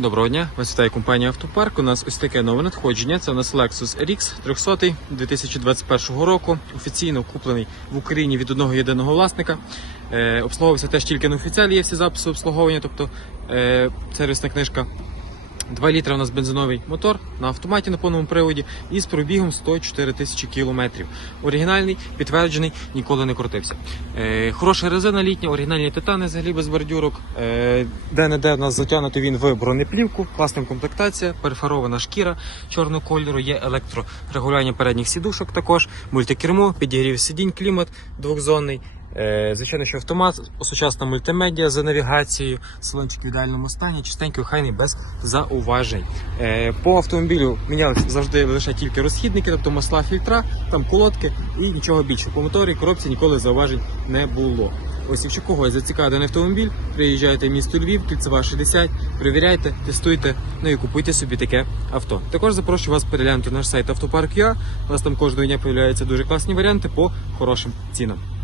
Доброго дня, вас вітає компанія Автопарк. У нас ось таке нове надходження. Це у нас Lexus RX 300 2021 року. Офіційно куплений в Україні від одного єдиного власника. Е, обслуговувався теж тільки на офіціалі, є всі записи обслуговування, тобто е, сервісна книжка. 2 літра у нас бензиновий мотор на автоматі на повному приводі і з пробігом 104 тисячі кілометрів. Оригінальний, підтверджений, ніколи не крутився. Е, хороша резина літня, оригінальні титани взагалі без бордюрок. Е, де-не-де у нас затягнуто він в бронеплівку, класна комплектація, перфорована шкіра чорного кольору, є електрорегулювання передніх сідушок також, мультикермо, підігрів сидінь, клімат двохзонний. Е, Звичайно, що автомат, сучасна мультимедіа за навігацією, салончик в ідеальному стані, чистенький, охайний, без зауважень. Е, По автомобілю мінялися завжди лише тільки розхідники, тобто масла, фільтра, там колодки і нічого більше. По моторі, коробці ніколи зауважень не було. Ось якщо когось зацікавить даний автомобіль, приїжджайте в місто Львів, кільцева 60, перевіряйте, тестуйте, ну і купуйте собі таке авто. Також запрошую вас переглянути наш сайт автопарк.ua. У нас там кожного дня появляються дуже класні варіанти по хорошим цінам.